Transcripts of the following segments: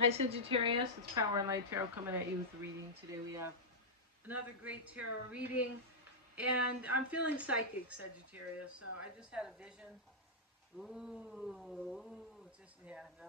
Hi Sagittarius, it's Power and Light Tarot coming at you with a reading. Today we have another great tarot reading, and I'm feeling psychic, Sagittarius, so I just had a vision. Just, yeah, no.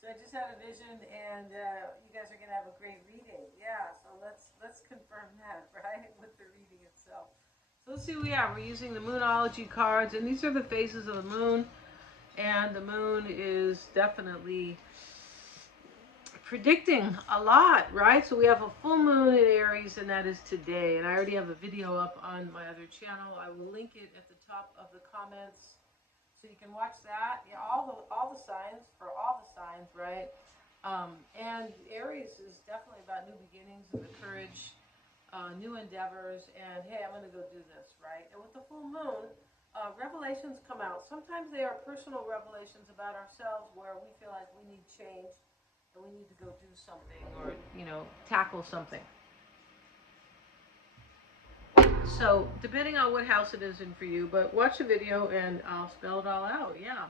So I just had a vision, and you guys are going to have a great reading. Yeah, so let's confirm that, right, with the reading itself. So let's see who we have. We're using the Moonology cards, and these are the phases of the moon, and the moon is definitely predicting a lot, right? So we have a full moon in Aries, and that is today. And I already have a video up on my other channel. I will link it at the top of the comments, so you can watch that. Yeah, all the signs for all the signs, right? And Aries is definitely about new beginnings and the courage, new endeavors, and hey, I'm going to go do this, right? And with the full moon, revelations come out. Sometimes they are personal revelations about ourselves where we feel like we need change and we need to go do something or, tackle something. So, depending on what house it is in for you, but watch the video and I'll spell it all out, yeah.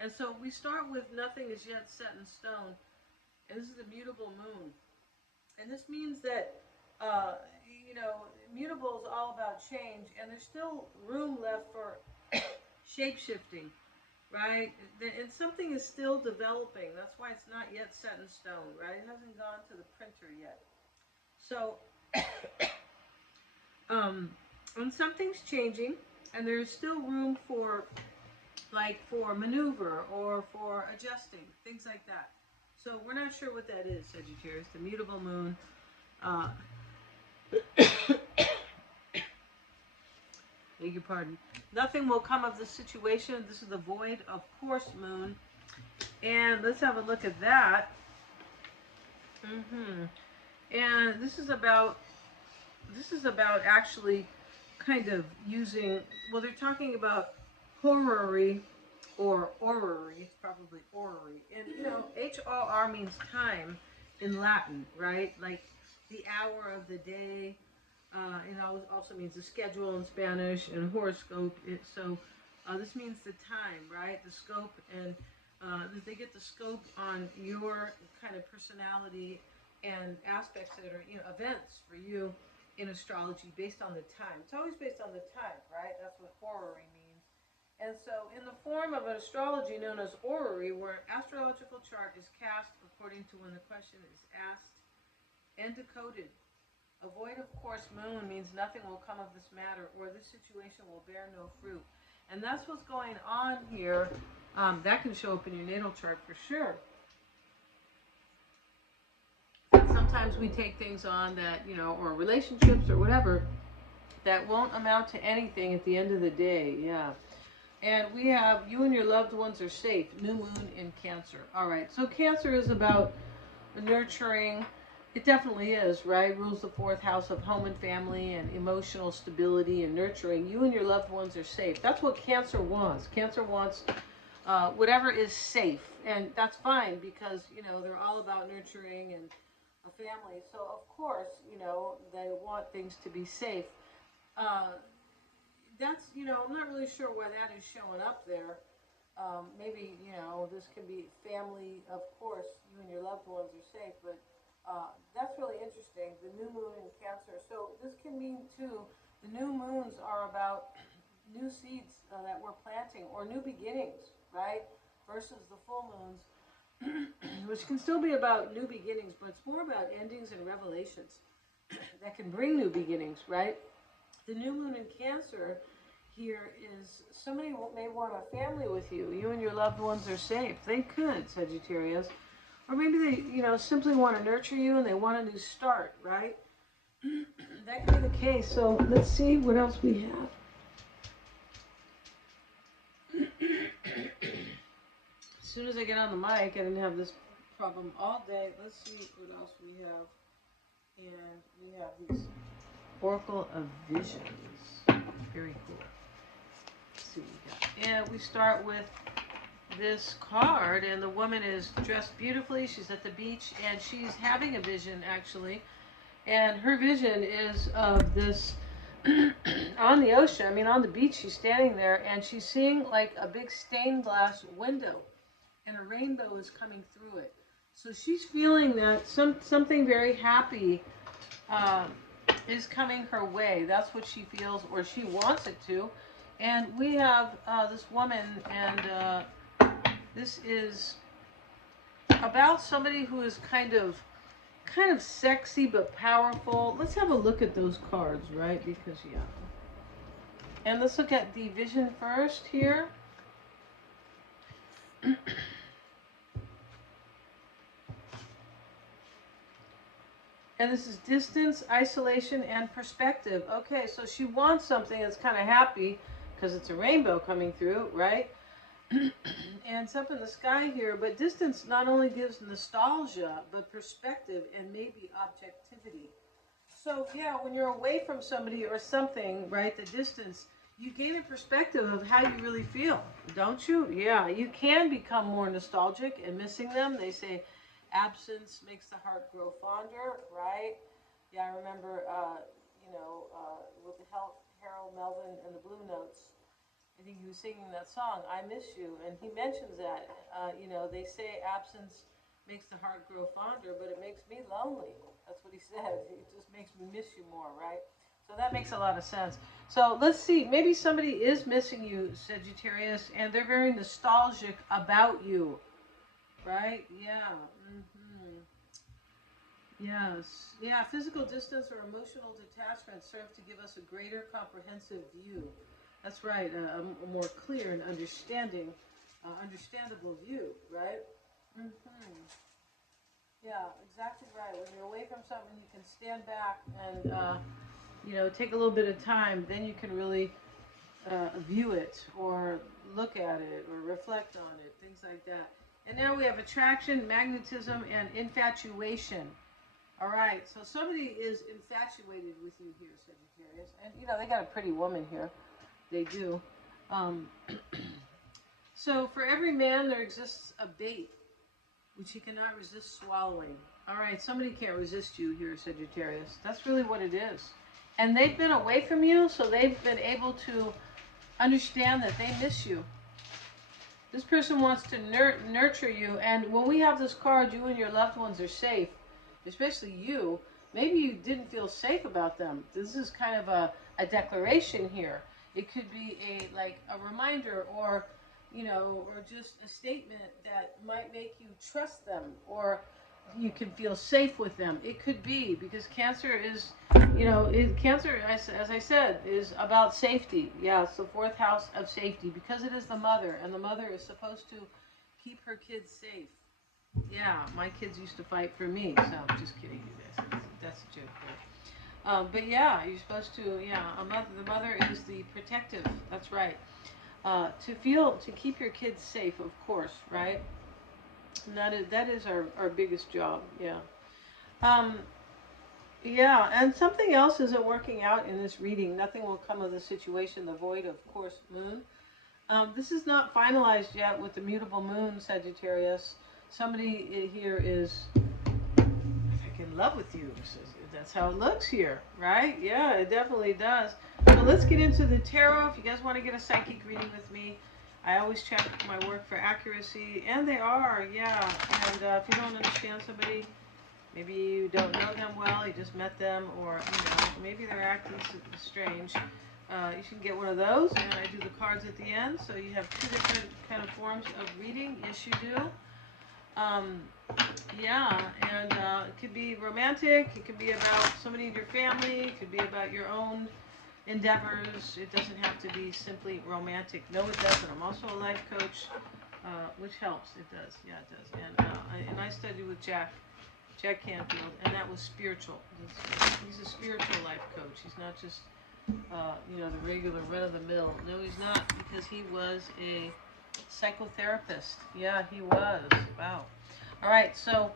And so we start with nothing is yet set in stone, and this is the mutable moon. And this means that, mutable is all about change, and there's still room left for shape shifting, right? And something is still developing. That's why it's not yet set in stone, right? It hasn't gone to the printer yet. So, and something's changing, and there's still room for, for maneuver or for adjusting, things like that. So we're not sure what that is, Sagittarius. The mutable moon. Beg your pardon. Nothing will come of the situation. This is the void of course moon. And let's have a look at that. And this is about actually kind of using, well, they're talking about horary or orrery. It's probably orrery. And HRR means time in Latin, right? Like the hour of the day. It also means the schedule in Spanish, and horoscope. This means the time, right? The scope, and they get the scope on your kind of personality and aspects that are, events for you in astrology based on the time. It's always based on the time, right? That's what horary means. And so in the form of an astrology known as orrery, where an astrological chart is cast according to when the question is asked and decoded. A void of course moon means nothing will come of this matter, or this situation will bear no fruit. And that's what's going on here. That can show up in your natal chart for sure. Sometimes we take things on that, or relationships or whatever, that won't amount to anything at the end of the day. Yeah. And we have you and your loved ones are safe. New moon in Cancer. All right. So Cancer is about nurturing. It definitely is, right? Rules the fourth house of home and family and emotional stability and nurturing. You and your loved ones are safe. That's what Cancer wants. Cancer wants whatever is safe. And that's fine because, they're all about nurturing and a family. So, of course, they want things to be safe. That's, I'm not really sure why that is showing up there. Maybe, this can be family, of course, you and your loved ones are safe, but that's really interesting. The new moon in Cancer. So this can mean too, the new moons are about new seeds that we're planting or new beginnings, right? Versus the full moons, which can still be about new beginnings, but it's more about endings and revelations that can bring new beginnings, right? The new moon in Cancer here is somebody may want a family with you. You and your loved ones are safe. They could, Sagittarius. Or maybe they, simply want to nurture you and they want a new start, right? That could be the case. So let's see what else we have. As soon as I get on the mic, I didn't have this problem all day. Let's see what else we have. And we have these Oracle of Visions. Very cool. Let's see what we got. And we start with this card, and the woman is dressed beautifully. She's at the beach, and she's having a vision, actually. And her vision is of this on the ocean. I mean, on the beach, she's standing there, and she's seeing like a big stained glass window, and a rainbow is coming through it. So she's feeling that something very happy uh, is coming her way. That's what she feels, or she wants it to. And we have this woman, and this is about somebody who is kind of sexy but powerful. Let's have a look at those cards, right? Because yeah. And let's look at the vision first here. And this is distance, isolation, and perspective. Okay, so she wants something that's kind of happy because it's a rainbow coming through, right? And it's up in the sky here, but distance not only gives nostalgia, but perspective and maybe objectivity. So yeah, when you're away from somebody or something, right, the distance, you gain a perspective of how you really feel, don't you? Yeah, you can become more nostalgic and missing them. They say absence makes the heart grow fonder, right? Yeah, I remember, with the Harold Melvin and the Blue Notes. I think he was singing that song, I Miss You, and he mentions that. They say absence makes the heart grow fonder, but it makes me lonely. That's what he said. It just makes me miss you more, right? So that makes a lot of sense. So let's see. Maybe somebody is missing you, Sagittarius, and they're very nostalgic about you, right? Yeah. Yes. Yeah, physical distance or emotional detachment serve to give us a greater comprehensive view. That's right, a more clear and understandable view, right? hmm Yeah, exactly right. When you're away from something, you can stand back and, take a little bit of time. Then you can really view it or look at it or reflect on it, things like that. And now we have attraction, magnetism, and infatuation. All right, so somebody is infatuated with you here, Sagittarius, and they got a pretty woman here. They do. Um, so for every man, there exists a bait which he cannot resist swallowing. All right, somebody can't resist you here, Sagittarius. That's really what it is. And they've been away from you, so they've been able to understand that they miss you. This person wants to nurture you, and when we have this card, you and your loved ones are safe, especially you. Maybe you didn't feel safe about them. This is kind of a declaration here. It could be a reminder, or or just a statement that might make you trust them, or you can feel safe with them. It could be because Cancer is, Cancer, as I said, is about safety. Yeah, it's the fourth house of safety because it is the mother, and the mother is supposed to keep her kids safe. Yeah, my kids used to fight for me, so I'm just kidding you guys. That's a joke there. But yeah, you're supposed to, the mother is the protective, that's right. To keep your kids safe, of course, right? And that is our biggest job, yeah. Um, yeah, and something else isn't working out in this reading. Nothing will come of the situation, the void, of course, moon. This is not finalized yet with the mutable moon, Sagittarius. Somebody here is in love with you. That's how it looks here, right? Yeah, it definitely does. So let's get into the tarot. If you guys want to get a psychic reading with me, I always check my work for accuracy, and they are, yeah. And if you don't understand somebody, maybe you don't know them well, you just met them, or maybe they're acting strange. You can get one of those, and I do the cards at the end, so you have two different kind of forms of reading. Yes, you do. Um, yeah, and it could be romantic. It could be about somebody in your family. It could be about your own endeavors. It doesn't have to be simply romantic. No, it doesn't. I'm also a life coach, which helps. It does. Yeah, it does. And I studied with Jack Canfield, and that was spiritual. He's a spiritual life coach. He's not just the regular run-of-the-mill. No, he's not, because he was a psychotherapist. Yeah, he was. Wow. All right, so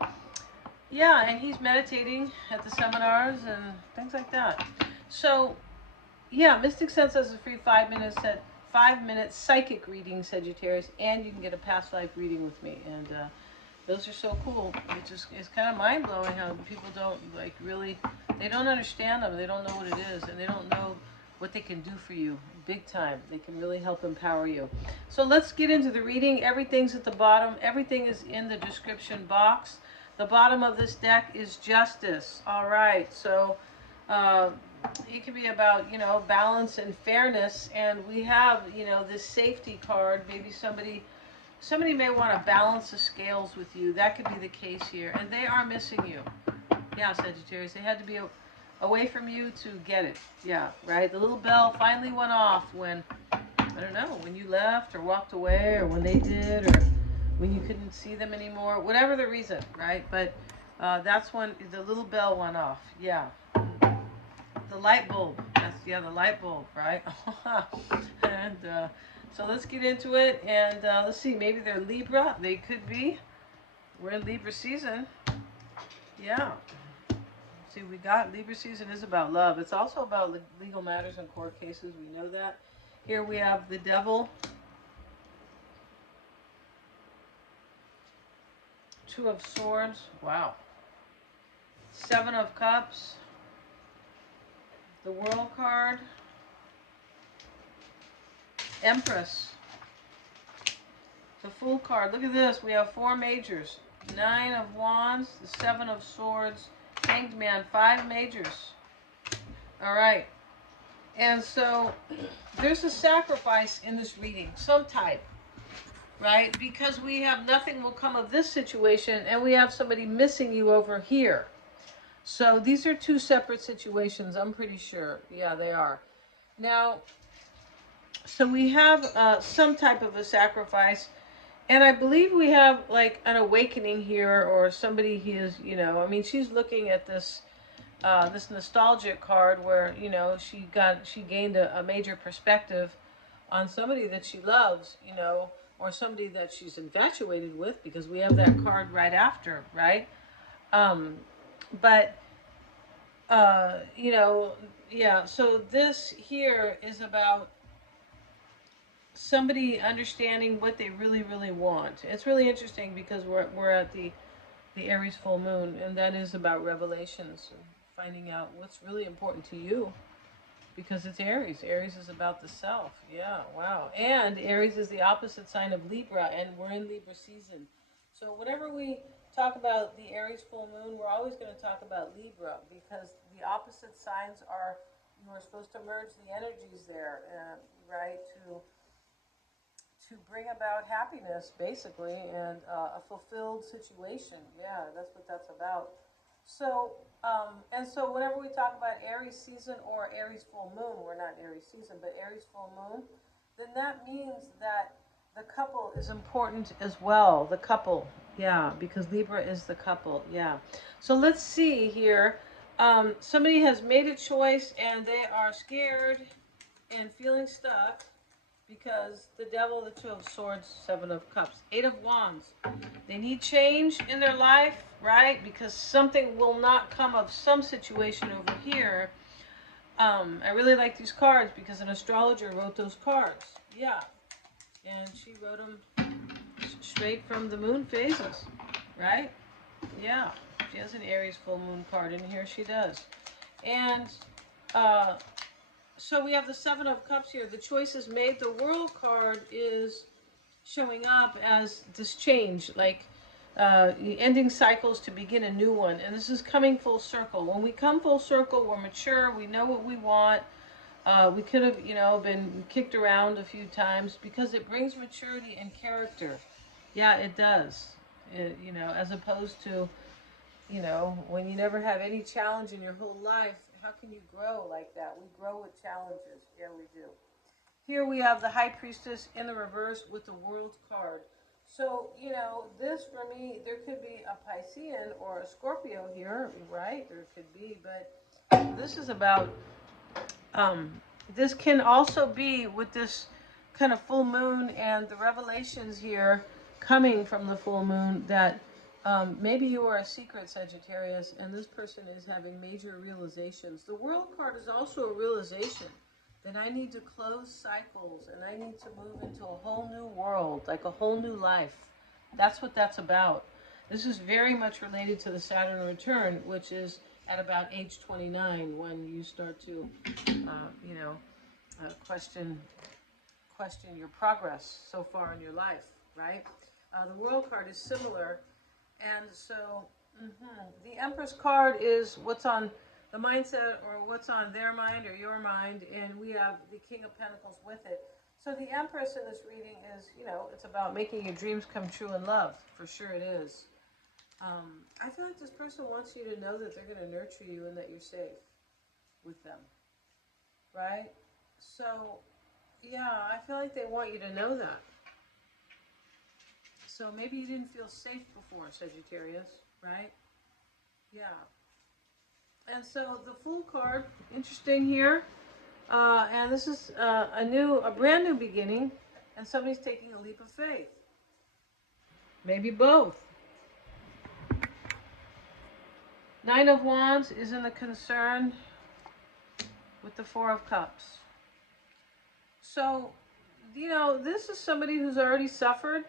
yeah, and he's meditating at the seminars and things like that. So yeah, Mystic Sense has a free 5-minute psychic reading, Sagittarius, and you can get a past life reading with me. And those are so cool. It's kind of mind blowing how people don't they don't understand them. They don't know what it is, and they don't know what they can do for you. Big time. They can really help empower you. So let's get into the reading. Everything's at the bottom. Everything is in the description box. The bottom of this deck is Justice. All right, so it can be about, you know, balance and fairness, and we have, you know, this safety card. Maybe somebody may want to balance the scales with you. That could be the case here, and they are missing you. Yeah, Sagittarius, they had to be away from you to get it. Yeah, right. The little bell finally went off when, I don't know, when you left or walked away, or when they did, or when you couldn't see them anymore, whatever the reason, right? But that's when the little bell went off. Yeah. The light bulb. That's, yeah, the light bulb, right? And so let's get into it. And let's see, maybe they're Libra. They could be. We're in Libra season. Yeah. See, we got Libra season is about love. It's also about legal matters and court cases. We know that. Here we have the Devil. Two of Swords. Wow. Seven of Cups. The World card. Empress. The Fool card. Look at this. We have four majors. Nine of Wands. The Seven of Swords. Hanged Man. Five majors. All right. And so there's a sacrifice in this reading. Some type. Right? Because we have nothing will come of this situation, and we have somebody missing you over here. So these are two separate situations, I'm pretty sure. Yeah, they are. Now, so we have some type of a sacrifice, and I believe we have like an awakening here, or somebody he is, you know, I mean, she's looking at this this nostalgic card where, you know, she gained a major perspective on somebody that she loves, you know, or somebody that she's infatuated with, because we have that card right after, right? But you know, yeah, so this here is about somebody understanding what they really, really want. It's really interesting because we're at the Aries full moon, and that is about revelations, finding out what's really important to you. Because it's Aries. Aries is about the self. Yeah, wow. And Aries is the opposite sign of Libra, and we're in Libra season. So whenever we talk about the Aries full moon, we're always going to talk about Libra, because the opposite signs are, you are supposed to merge the energies there, right, to bring about happiness, basically, and a fulfilled situation. Yeah, that's what that's about. So, and so whenever we talk about Aries season or Aries full moon, we're not Aries season, but Aries full moon, then that means that the couple is important as well. The couple, yeah, because Libra is the couple, yeah. So let's see here. Somebody has made a choice and they are scared and feeling stuck, because the Devil, the Two of Swords, Seven of Cups, Eight of Wands. They need change in their life, right? Because something will not come of some situation over here. I really like these cards because an astrologer wrote those cards. Yeah. And she wrote them straight from the moon phases, right? Yeah. She has an Aries full moon card in here. She does. And so we have the Seven of Cups here. The choice is made. The World card is showing up as this change, like ending cycles to begin a new one. And this is coming full circle. When we come full circle, we're mature. We know what we want. We could have, you know, been kicked around a few times, because it brings maturity and character. Yeah, it does. You know, as opposed to, you know, when you never have any challenge in your whole life, how can you grow like that? We grow with challenges. Yeah, we do. Here we have the High Priestess in the reverse with the World card. So, you know, this for me, there could be a Piscean or a Scorpio here, right? There could be, but this is about, this can also be with this kind of full moon and the revelations here coming from the full moon, that maybe you are a secret Sagittarius and this person is having major realizations. The World card is also a realization that I need to close cycles and I need to move into a whole new world, like a whole new life. That's what that's about. This is very much related to the Saturn return, which is at about age 29, when you start to, you know, question your progress so far in your life, right? The World card is similar, and so The Empress card is what's on the mindset or what's on their mind or your mind, and we have the King of Pentacles with it. So the Empress in this reading is, you know, it's about making your dreams come true in love. For sure it is. I feel like this person wants you to know that they're going to nurture you and that you're safe with them, right? So, yeah, I feel like they want you to know that. So maybe you didn't feel safe before, Sagittarius, right? Yeah. And so the Fool card, interesting here. And this is a brand new beginning, and somebody's taking a leap of faith. Maybe both. Nine of Wands is in the concern with the Four of Cups. So, you know, this is somebody who's already suffered.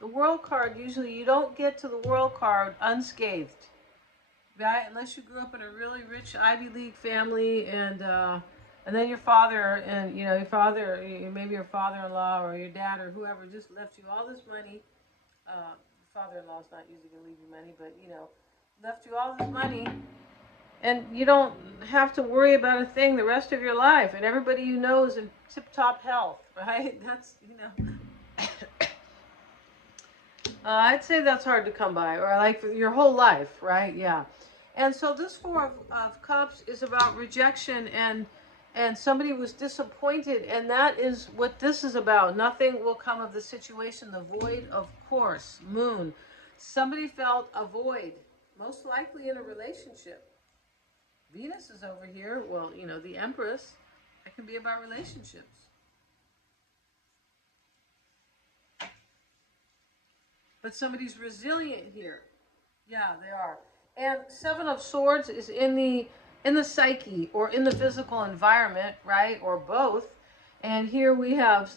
The World card, usually you don't get to the World card unscathed, right? Unless you grew up in a really rich Ivy League family, and then your father, and you know, your father, maybe your father-in-law or your dad or whoever just left you all this money. Father-in-law's not usually going to leave you money, but you know, left you all this money, and you don't have to worry about a thing the rest of your life, and everybody you know is in tip-top health, right? That's, you know, I'd say that's hard to come by, or like your whole life, right? Yeah. And so this Four of Cups is about rejection, and somebody was disappointed, and that is what this is about. Nothing will come of the situation. The void, of course. Moon. Somebody felt a void, most likely in a relationship. Venus is over here. Well, you know, the Empress. That can be about relationships. But somebody's resilient here. Yeah, they are. And Seven of Swords is in the psyche or in the physical environment, right? Or both. And here we have,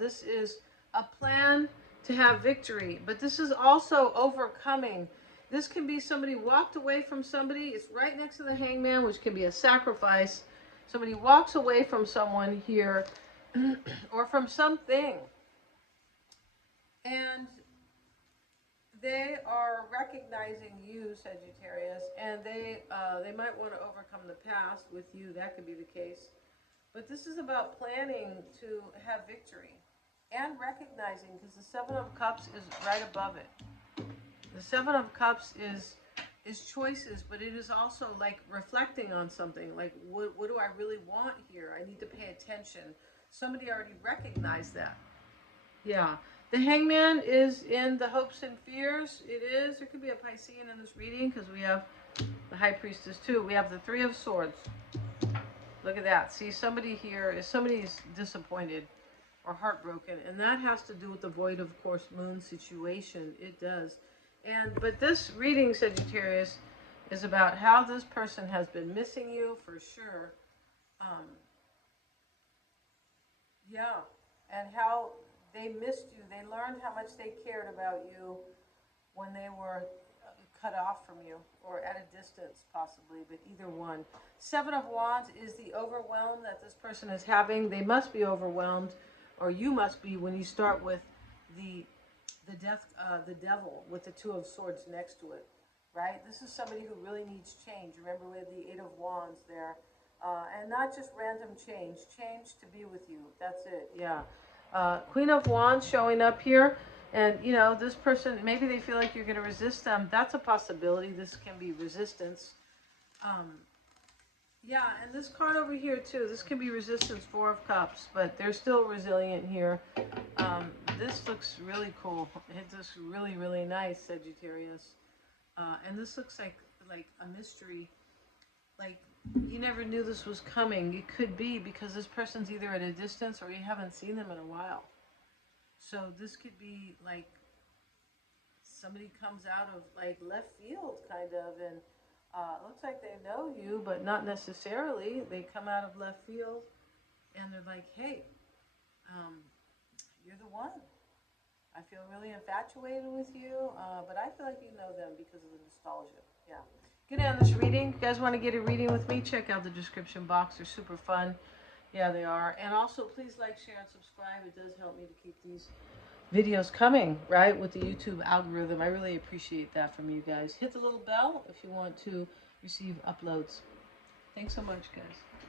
this is a plan to have victory. But this is also overcoming. This can be somebody walked away from somebody. It's right next to the Hangman, which can be a sacrifice. Somebody walks away from someone here or from something. And they are recognizing you, Sagittarius, and they might want to overcome the past with you. That could be the case. But this is about planning to have victory and recognizing, because the Seven of Cups is right above it. The Seven of Cups is choices, but it is also like reflecting on something. Like, what do I really want here? I need to pay attention. Somebody already recognized that. Yeah. The Hangman is in the hopes and fears. It is. There could be a Piscean in this reading because we have the High Priestess too. We have the Three of Swords. Look at that. See, somebody's disappointed or heartbroken, and that has to do with the void, of course, moon situation. It does. But this reading, Sagittarius, is about how this person has been missing you for sure. Yeah, and how they missed you. They learned how much they cared about you when they were cut off from you, or at a distance possibly, but either one. Seven of Wands is the overwhelm that this person is having. They must be overwhelmed, or you must be, when you start with the devil with the Two of Swords next to it, right? This is somebody who really needs change. Remember, we have the Eight of Wands there. And not just random change to be with you. That's it, yeah. Queen of Wands showing up here. And, you know, this person, maybe they feel like you're going to resist them. That's a possibility. This can be resistance. Yeah, and this card over here, too. This can be resistance, Four of Cups. But they're still resilient here. This looks really cool. It looks really, really nice, Sagittarius. And this looks like a mystery. Like, you never knew this was coming. It could be because this person's either at a distance or you haven't seen them in a while. So this could be like somebody comes out of like left field kind of, and looks like they know you, but not necessarily. They come out of left field and they're like, hey, you're the one. I feel really infatuated with you, but I feel like you know them because of the nostalgia. Yeah. Get on this reading. If you guys want to get a reading with me, check out the description box. They're super fun. Yeah, they are. And also, please like, share, and subscribe. It does help me to keep these videos coming, right, with the YouTube algorithm. I really appreciate that from you guys. Hit the little bell if you want to receive uploads. Thanks so much, guys.